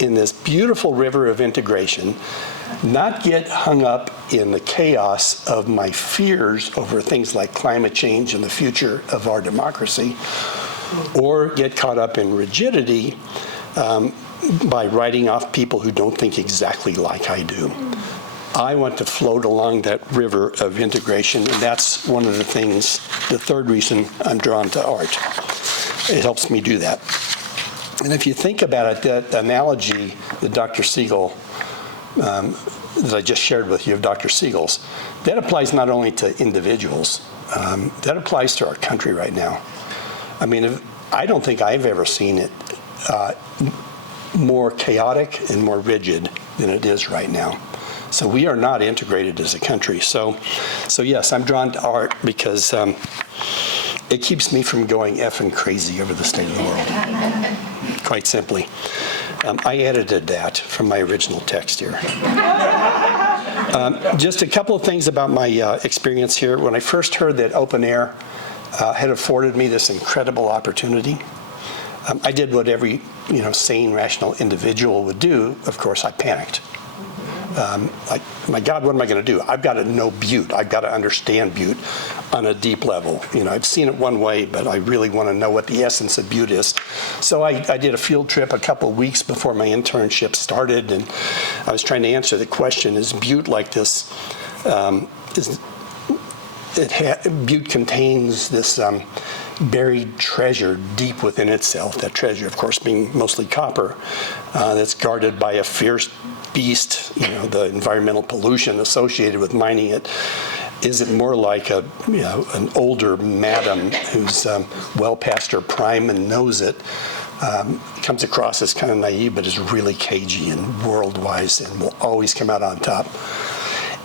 in this beautiful river of integration, not get hung up in the chaos of my fears over things like climate change and the future of our democracy, or get caught up in rigidity by writing off people who don't think exactly like I do. I want to float along that river of integration, and that's one of the things, the third reason I'm drawn to art. It helps me do that. And if you think about it, that analogy that Dr. Siegel, that I just shared with you of Dr. Siegel's, that applies not only to individuals, that applies to our country right now. I mean, I don't think I've ever seen it more chaotic and more rigid than it is right now. So we are not integrated as a country. So yes, I'm drawn to art because it keeps me from going effing crazy over the state of the world, quite simply. I edited that from my original text here. Just a couple of things about my experience here. When I first heard that open air had afforded me this incredible opportunity, I did what every sane, rational individual would do. Of course, I panicked. Like, my God, what am I going to do? I've got to know Butte. I've got to understand Butte on a deep level. I've seen it one way, but I really want to know what the essence of Butte is. So I did a field trip a couple of weeks before my internship started, and I was trying to answer the question, is Butte like this? Butte contains this buried treasure deep within itself, that treasure, of course, being mostly copper, that's guarded by a fierce beast, the environmental pollution associated with mining it. Is it more like an older madam who's well past her prime and knows it, comes across as kind of naive, but is really cagey and world-wise and will always come out on top?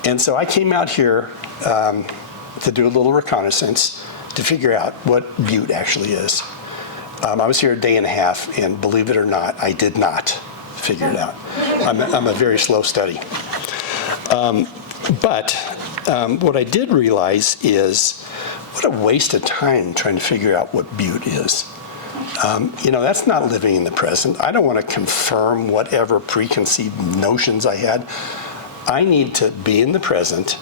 And so I came out here to do a little reconnaissance to figure out what Butte actually is. I was here a day and a half, and believe it or not, I did not figure it out. I'm a very slow study. But what I did realize is what a waste of time trying to figure out what Butte is. That's not living in the present. I don't want to confirm whatever preconceived notions I had. I need to be in the present.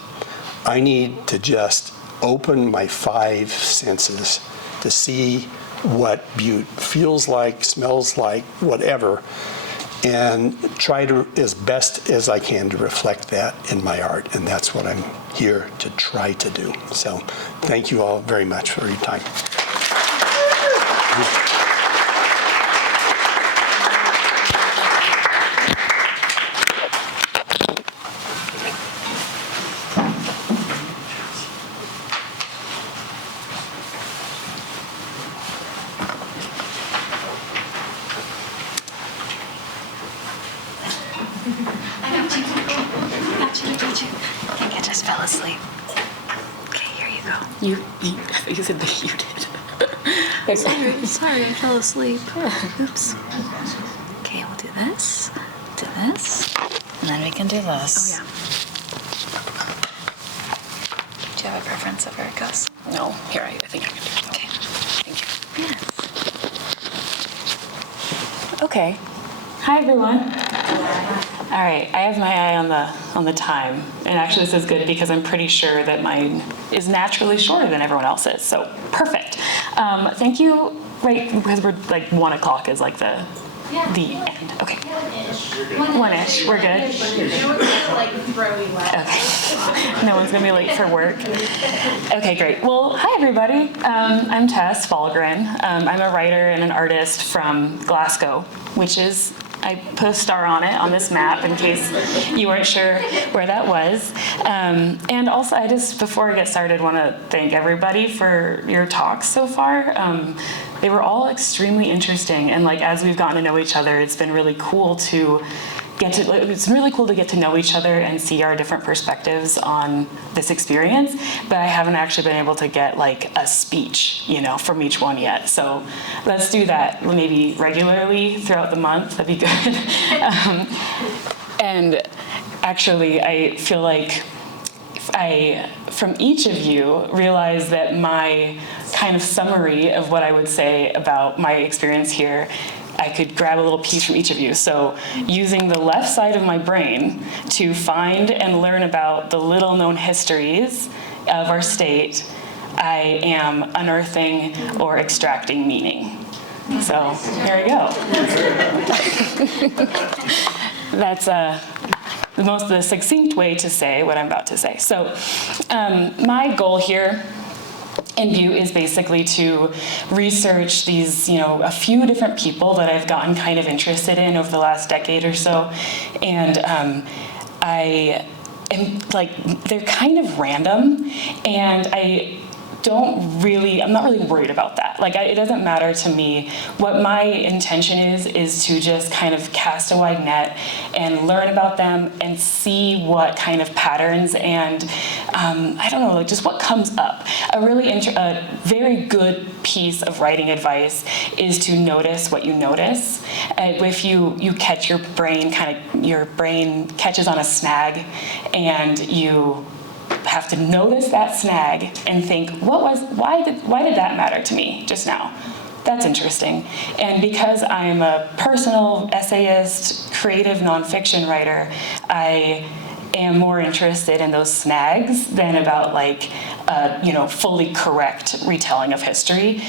I need to just open my 5 senses to see what Butte feels like, smells like, whatever, and try to, as best as I can, to reflect that in my art. And that's what I'm here to try to do. So thank you all very much for your time. I got you. I think I just fell asleep. Okay, here you you go. I think you said that you did. Sorry, I fell asleep. Oops. Okay, we'll do this, and then we can do this. Oh, Do you have a preference of where it goes? yeah. No, here, I think I can do it. Okay. Thank you. Yes. Okay. Hi, everyone. All right, I have my eye on the time, and actually this is good because I'm pretty sure that mine is naturally shorter than everyone else's, so perfect. Thank you, right, because we're like 1 o'clock is like the end. Okay. One-ish, we're good. Okay. No one's gonna be late for work. Okay, great. Well, hi everybody. I'm Tess Fahlgren. I'm a writer and an artist from Glasgow, which is, I put a star on it on this map in case you weren't sure where that was. And also, before I get started, want to thank everybody for your talks so far. They were all extremely interesting, and like as we've gotten to know each other, it's been really cool to get to know each other and see our different perspectives on this experience. But I haven't actually been able to get like a speech, from each one yet. So let's do that maybe regularly throughout the month. That'd be good. And actually, I feel like I, from each of you, realize that my kind of summary of what I would say about my experience here, I could grab a little piece from each of you. So using the left side of my brain to find and learn about the little known histories of our state, I am unearthing or extracting meaning. So here we go. That's the succinct way to say what I'm about to say. So my goal here in Butte is basically to research these, a few different people that I've gotten kind of interested in over the last decade or so. And I am they're kind of random, and I'm not really worried about that. It doesn't matter to me. What my intention is to just kind of cast a wide net and learn about them and see what kind of patterns and, just what comes up. A very good piece of writing advice is to notice what you notice. If you catch your brain catches on a snag, and you have to notice that snag and think, why did that matter to me just now? That's interesting. And because I'm a personal essayist, creative nonfiction writer, I am more interested in those snags than about fully correct retelling of history.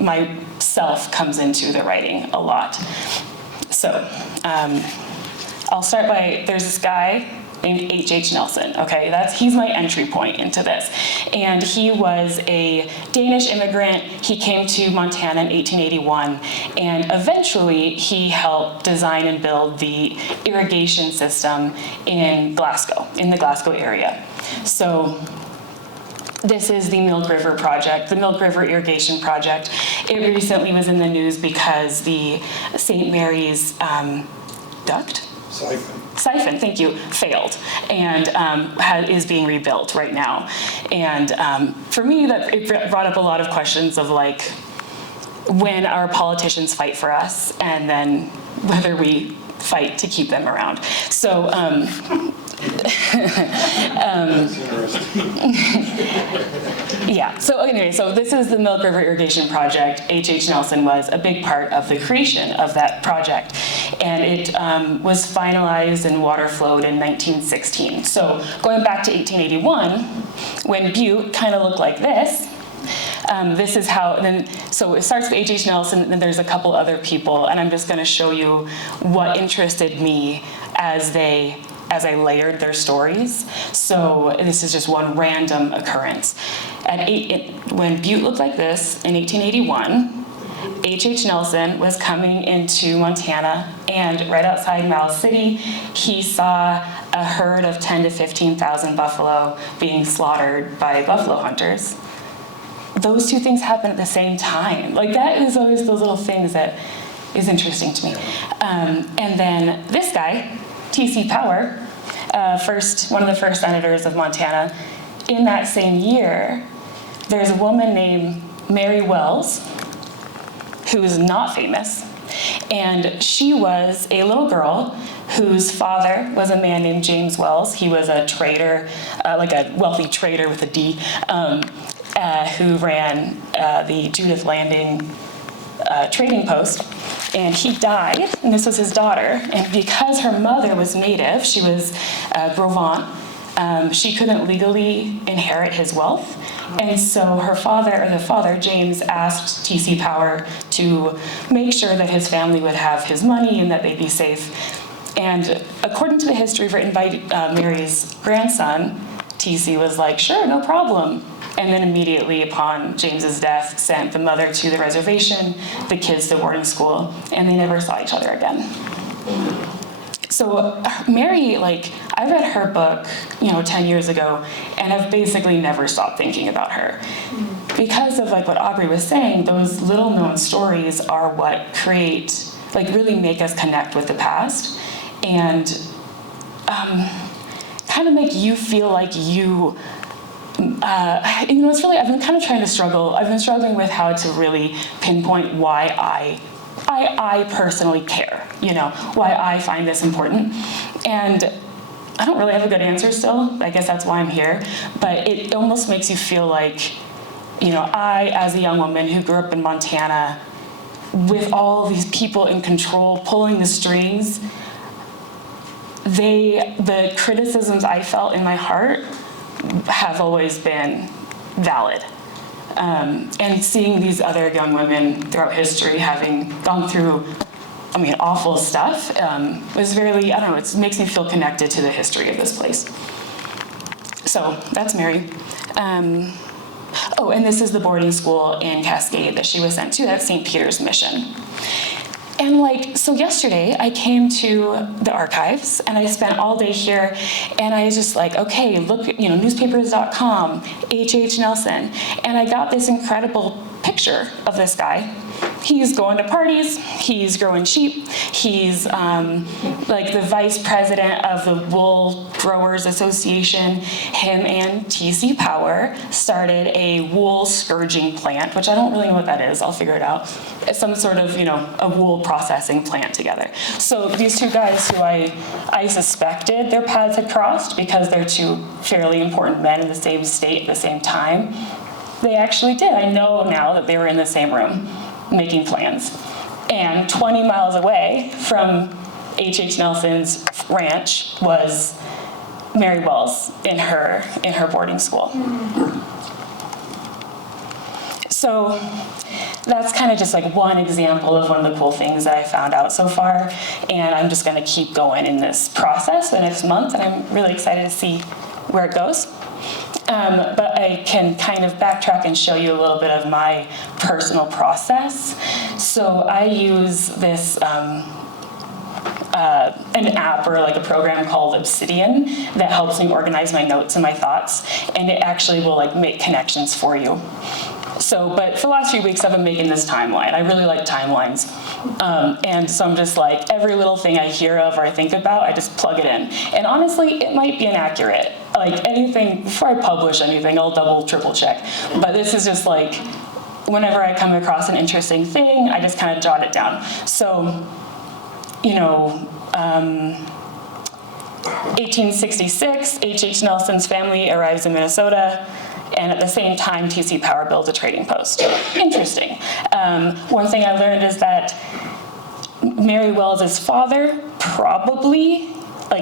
Myself comes into the writing a lot. So I'll start there's this guy named H.H. Nelson, okay? He's my entry point into this. And he was a Danish immigrant. He came to Montana in 1881, and eventually he helped design and build the irrigation system in the Glasgow area. So this is the Milk River Project, the Milk River Irrigation Project. It recently was in the news because the St. Mary's Siphon, thank you, failed, and is being rebuilt right now. And for me, it brought up a lot of questions of when our politicians fight for us, and then whether we fight to keep them around. So yeah, so anyway, so this is the Milk River Irrigation Project. H.H. Nelson was a big part of the creation of that project, and it was finalized and water flowed in 1916. So going back to 1881, when Butte kind of looked like this, this is how, so it starts with H.H. Nelson, and then there's a couple other people, and I'm just going to show you what interested me as I layered their stories. So this is just one random occurrence. When Butte looked like this in 1881, H.H. Nelson was coming into Montana, and right outside Miles City, he saw a herd of 10 to 15,000 buffalo being slaughtered by buffalo hunters. Those two things happen at the same time. That is always those little things that is interesting to me. And then this guy, T.C. Power, one of the first senators of Montana, in that same year, there's a woman named Mary Wells, who is not famous, and she was a little girl whose father was a man named James Wells. He was a trader, like a wealthy trader with a D, who ran the Judith Landing trading post. And he died, and this was his daughter. And because her mother was native, she was Grovant, she couldn't legally inherit his wealth. And so her father, or the father, James, asked T.C. Power to make sure that his family would have his money and that they'd be safe. And according to the history written by Mary's grandson, T.C. was like, sure, no problem. And then immediately upon James's death, sent the mother to the reservation, the kids to boarding school, and they never saw each other again. So Mary, like, I read her book, 10 years ago, and I've basically never stopped thinking about her. Because of like what Aubrey was saying, those little known stories are what create, like really make us connect with the past, and kind of make you feel like you, it's really, I've been kind of I've been struggling with how to really pinpoint why I personally care, why I find this important. And I don't really have a good answer still. I guess that's why I'm here. But it almost makes you feel like, I, as a young woman who grew up in Montana, with all these people in control, pulling the strings, the criticisms I felt in my heart have always been valid. And seeing these other young women throughout history having gone through, awful stuff, was really, it makes me feel connected to the history of this place. So that's Mary. And this is the boarding school in Cascade that she was sent to. That's St. Peter's Mission. And so yesterday I came to the archives and I spent all day here, and I was just like, okay, look, newspapers.com, H.H. Nelson. And I got this incredible picture of this guy. He's going to parties, he's growing sheep, he's the vice president of the Wool Growers Association. Him and T.C. Power started a wool scourging plant, which I don't really know what that is, I'll figure it out. It's some sort of, a wool processing plant together. So these two guys who I suspected their paths had crossed because they're two fairly important men in the same state at the same time, they actually did. I know now that they were in the same room making plans. And 20 miles away from H.H. Nelson's ranch was Mary Wells in her boarding school. So that's kind of just one example of one of the cool things that I found out so far. And I'm just going to keep going in this process the next month, and I'm really excited to see where it goes. But I can kind of backtrack and show you a little bit of my personal process. So I use this an app or a program called Obsidian that helps me organize my notes and my thoughts, and it actually will make connections for you. So, but for the last few weeks I've been making this timeline. I really like timelines. And so I'm just every little thing I hear of or I think about, I just plug it in. And honestly, it might be inaccurate. Anything, before I publish anything, I'll double, triple check. But this is just whenever I come across an interesting thing, I just kind of jot it down. So, 1866, H.H. Nelson's family arrives in Minnesota, and at the same time, T.C. Power builds a trading post. Interesting. One thing I learned is that Mary Wells' father probably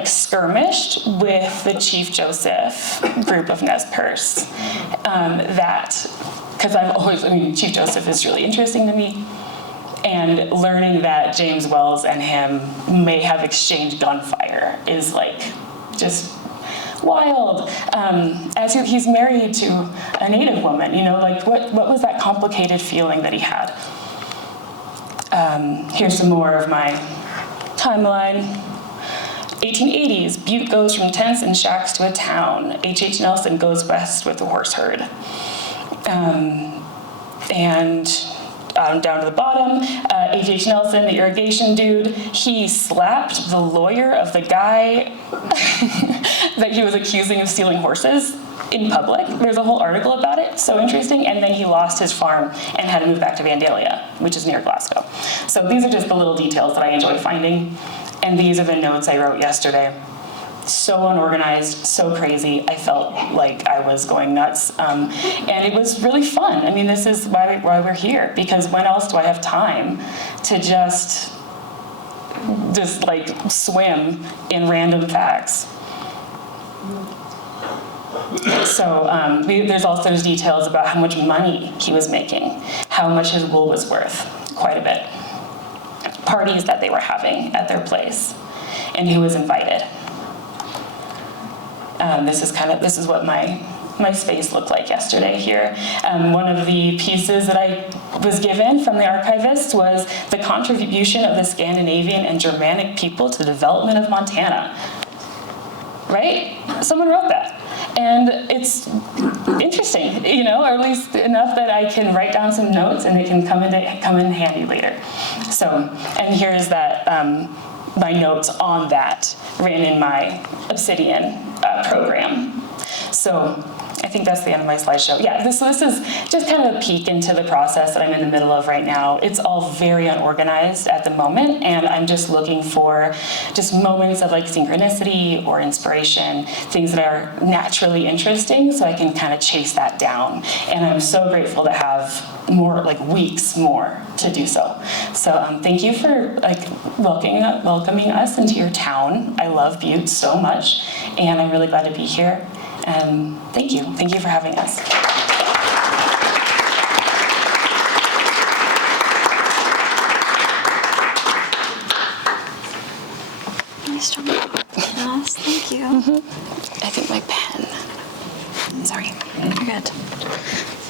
skirmished with the Chief Joseph group of Nez Perce. Because I've always, Chief Joseph is really interesting to me. And learning that James Wells and him may have exchanged gunfire is just wild. As he's married to a Native woman, what was that complicated feeling that he had? Here's some more of my timeline. 1880s, Butte goes from tents and shacks to a town. H.H. Nelson goes west with the horse herd. And down to the bottom, H.H. Nelson, the irrigation dude, he slapped the lawyer of the guy that he was accusing of stealing horses in public. There's a whole article about it, so interesting. And then he lost his farm and had to move back to Vandalia, which is near Glasgow. So these are just the little details that I enjoy finding. And these are the notes I wrote yesterday. So unorganized, so crazy. I felt like I was going nuts. And it was really fun. I mean, this is why we're here, because when else do I have time to just like swim in random facts? So there's also those details about how much money he was making, how much his wool was worth, quite a bit. Parties that they were having at their place, and who was invited. This is what my space looked like yesterday here. One of the pieces that I was given from the archivist was the contribution of the Scandinavian and Germanic people to the development of Montana. Right? Someone wrote that. And it's interesting, you know, or at least enough that I can write down some notes and it can come in handy later. So, and here's that, my notes on that ran in my Obsidian program. So I think that's the end of my slideshow. Yeah, this is just kind of a peek into the process that I'm in the middle of right now. It's all very unorganized at the moment, and I'm just looking for just moments of like synchronicity or inspiration, things that are naturally interesting, so I can kind of chase that down. And I'm so grateful to have more, like weeks more to do so. So thank you for like welcoming us into your town. I love Butte so much, and I'm really glad to be here. And thank you for having us. Nice job. Yes, thank you. I think my pen. Sorry, you're good.